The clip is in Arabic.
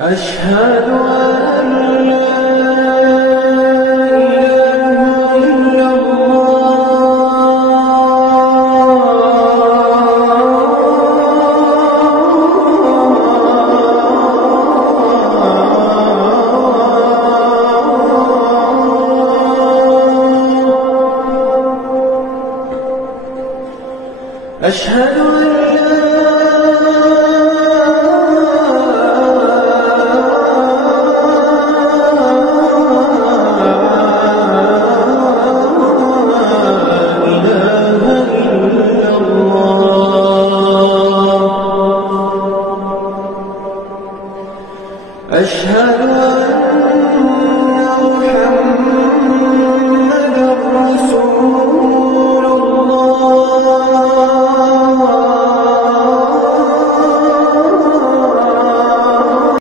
أشهد أن لا إله إلا الله. أشهد أن أشهد أن محمدًا رسول الله.